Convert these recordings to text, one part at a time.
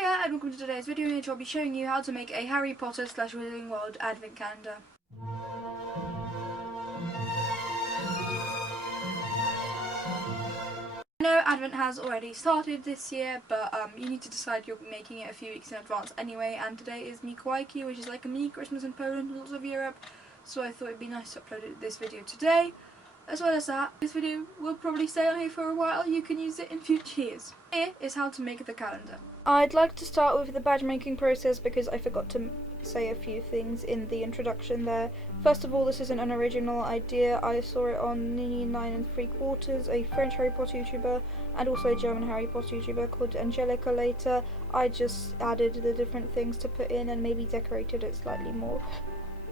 Hiya and welcome to today's video in which I'll be showing you how to make a Harry Potter / Wizarding World advent calendar. I know Advent has already started this year, but you need to decide you're making it a few weeks in advance anyway, and today is Mikołajki, which is like a mini Christmas in Poland, lots of Europe, so I thought it'd be nice to upload this video today. As well as that, this video will probably stay on here for a while, you can use it in future years. Here is how to make the calendar. I'd like to start with the badge making process because I forgot to say a few things in the introduction there. First of all, this isn't an original idea. I saw it on Nini 9 3/4, a French Harry Potter YouTuber, and also a German Harry Potter YouTuber called Angelica later. I just added the different things to put in and maybe decorated it slightly more.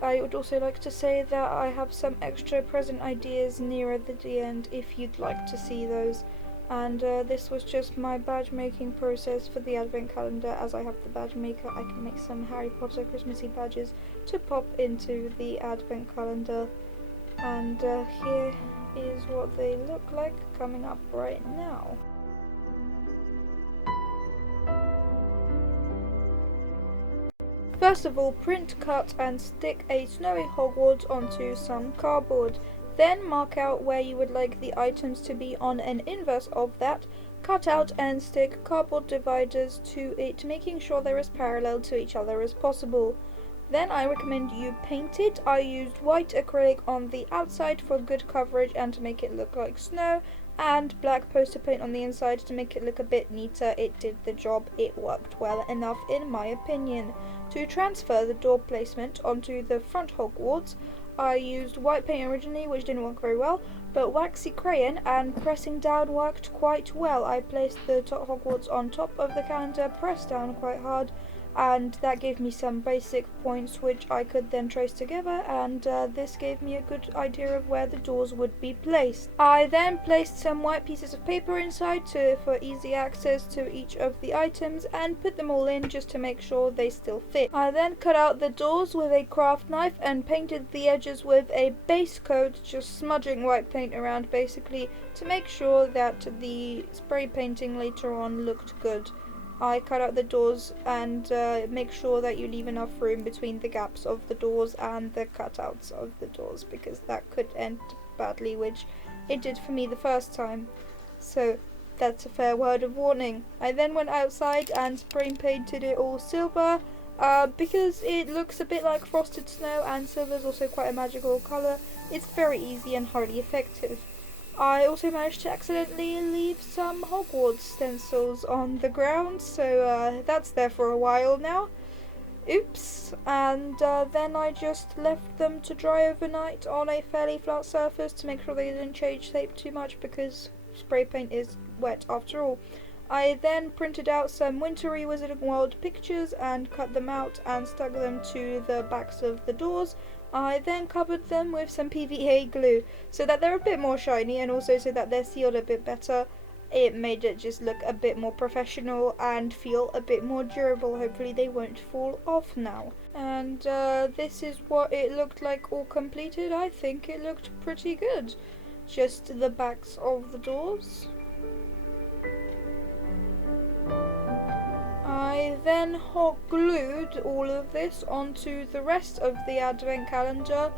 I would also like to say that I have some extra present ideas nearer the end if you'd like to see those. And this was just my badge making process for the advent calendar. As I have the badge maker, I can make some Harry Potter Christmassy badges to pop into the advent calendar. And here is what they look like coming up right now. First of all, print, cut and stick a snowy Hogwarts onto some cardboard. Then mark out where you would like the items to be on an inverse of that. Cut out and stick cardboard dividers to it, making sure they're as parallel to each other as possible. Then I recommend you paint it. I used white acrylic on the outside for good coverage and to make it look like snow, and black poster paint on the inside to make it look a bit neater. It did the job, it worked well enough in my opinion. To transfer the door placement onto the front Hogwarts, I used white paint originally, which didn't work very well, but waxy crayon and pressing down worked quite well. I placed the top Hogwarts on top of the calendar, pressed down quite hard, and that gave me some basic points which I could then trace together, and this gave me a good idea of where the doors would be placed. I then placed some white pieces of paper inside for easy access to each of the items and put them all in just to make sure they still fit. I then cut out the doors with a craft knife and painted the edges with a base coat, just smudging white paint around basically to make sure that the spray painting later on looked good. I cut out the doors and make sure that you leave enough room between the gaps of the doors and the cutouts of the doors, because that could end badly, which it did for me the first time. So that's a fair word of warning. I then went outside and spray painted it all silver because it looks a bit like frosted snow, and silver is also quite a magical colour. It's very easy and highly effective. I also managed to accidentally leave some Hogwarts stencils on the ground, so that's there for a while now. Oops. And then I just left them to dry overnight on a fairly flat surface to make sure they didn't change shape too much, because spray paint is wet after all. I then printed out some wintry Wizarding World pictures and cut them out and stuck them to the backs of the doors. I then covered them with some PVA glue so that they're a bit more shiny, and also so that they're sealed a bit better. It made it just look a bit more professional and feel a bit more durable. Hopefully they won't fall off now. And this is what it looked like all completed. I think it looked pretty good. Just the backs of the doors. I then hot glued all of this onto the rest of the advent calendar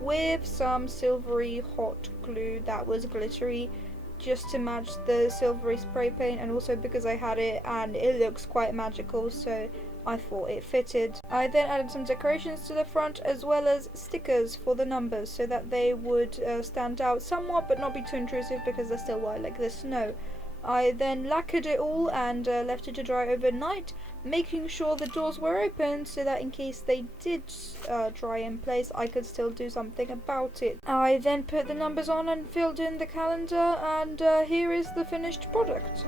with some silvery hot glue that was glittery, just to match the silvery spray paint, and also because I had it and it looks quite magical, so I thought it fitted. I then added some decorations to the front as well as stickers for the numbers so that they would stand out somewhat but not be too intrusive, because they're still white like the snow. I then lacquered it all and left it to dry overnight, making sure the doors were open so that in case they did dry in place, I could still do something about it. I then put the numbers on and filled in the calendar, and here is the finished product.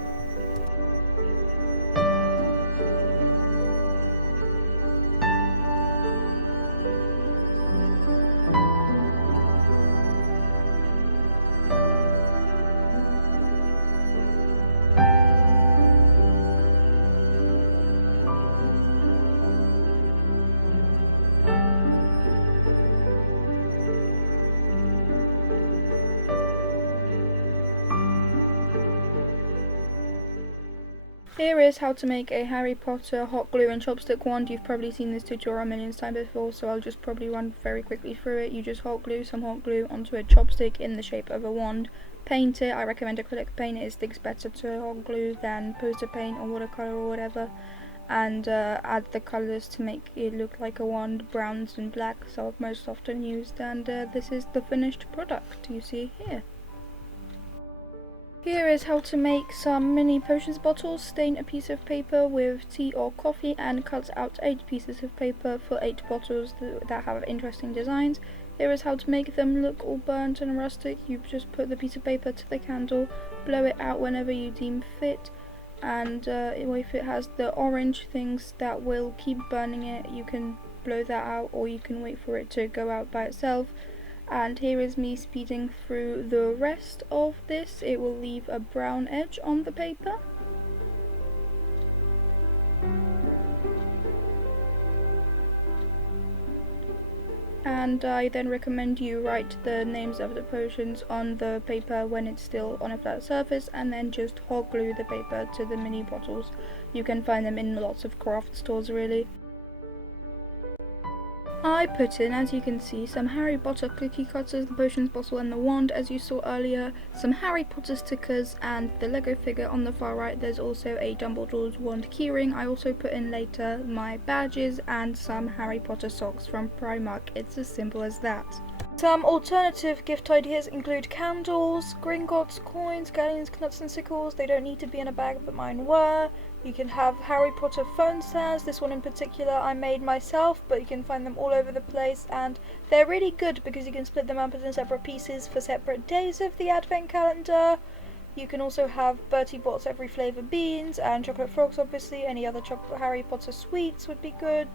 Here is how to make a Harry Potter hot glue and chopstick wand. You've probably seen this tutorial millions of times before, so I'll just probably run very quickly through it. You just hot glue some hot glue onto a chopstick in the shape of a wand. Paint it. I recommend acrylic paint. It sticks better to hot glue than poster paint or watercolour or whatever. And add the colours to make it look like a wand. Browns and blacks are most often used, and this is the finished product you see here. Here is how to make some mini potions bottles. Stain a piece of paper with tea or coffee and cut out 8 pieces of paper for 8 bottles that have interesting designs. Here is how to make them look all burnt and rustic. You just put the piece of paper to the candle, blow it out whenever you deem fit, and if it has the orange things that will keep burning it, you can blow that out, or you can wait for it to go out by itself. And here is me speeding through the rest of this. It will leave a brown edge on the paper. And I then recommend you write the names of the potions on the paper when it's still on a flat surface, and then just hot glue the paper to the mini bottles. You can find them in lots of craft stores really. I put in, as you can see, some Harry Potter cookie cutters, the potions bottle and the wand as you saw earlier, some Harry Potter stickers, and the Lego figure on the far right. There's also a Dumbledore's wand keyring. I also put in later my badges and some Harry Potter socks from Primark. It's as simple as that. Some alternative gift ideas include candles, Gringotts, coins, galleons, nuts and sickles. They don't need to be in a bag, but mine were. You can have Harry Potter phone stands. This one in particular I made myself, but you can find them all over the place, and they're really good because you can split them up into separate pieces for separate days of the advent calendar. You can also have Bertie Bott's every flavour beans and chocolate frogs, obviously. Any other Harry Potter sweets would be good.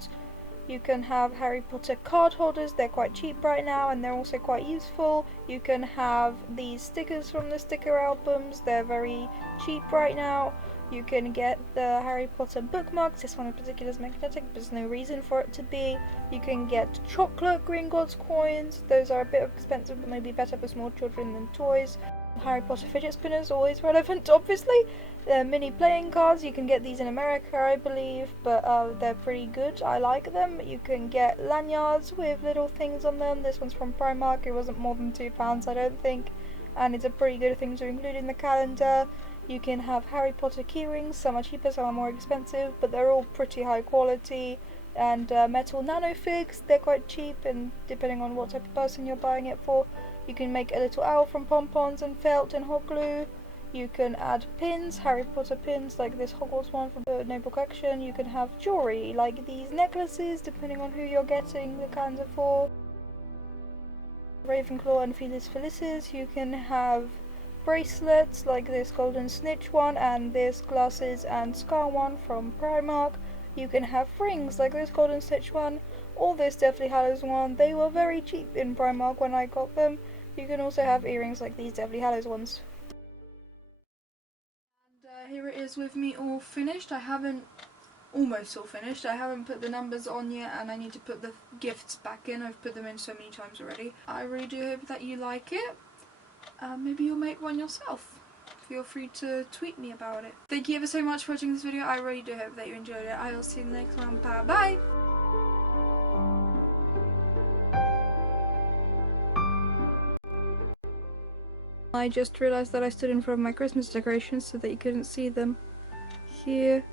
You can have Harry Potter card holders. They're quite cheap right now and they're also quite useful. You can have these stickers from the sticker albums. They're very cheap right now. You can get the Harry Potter bookmarks. This one in particular is magnetic, but there's no reason for it to be. You can get chocolate Gringotts coins. Those are a bit expensive, but maybe better for small children than toys. Harry Potter fidget spinners, always relevant, obviously. Mini playing cards, you can get these in America, I believe, but they're pretty good. I like them. You can get lanyards with little things on them. This one's from Primark. It wasn't more than £2, I don't think, and it's a pretty good thing to include in the calendar. You can have Harry Potter keyrings. Some are cheaper, some are more expensive, but they're all pretty high quality. And metal nanofigs, they're quite cheap, and depending on what type of person you're buying it for. You can make a little owl from pom-poms and felt and hot glue. You can add pins, Harry Potter pins, like this Hogwarts one from the Noble Collection. You can have jewellery, like these necklaces, depending on who you're getting the calendar for. Ravenclaw and Felis Felicis. You can have bracelets, like this golden snitch one, and this glasses and scar one from Primark. You can have rings, like this golden stitch one, or this Deathly Hallows one. They were very cheap in Primark when I got them. You can also have earrings like these Deathly Hallows ones. And here it is with me all finished. Almost all finished. I haven't put the numbers on yet, and I need to put the gifts back in. I've put them in so many times already. I really do hope that you like it. Maybe you'll make one yourself. Feel free to tweet me about it. Thank you ever so much for watching this video. I really do hope that you enjoyed it. I will see you in the next one. Bye! I just realised that I stood in front of my Christmas decorations so that you couldn't see them. Here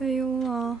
they all are.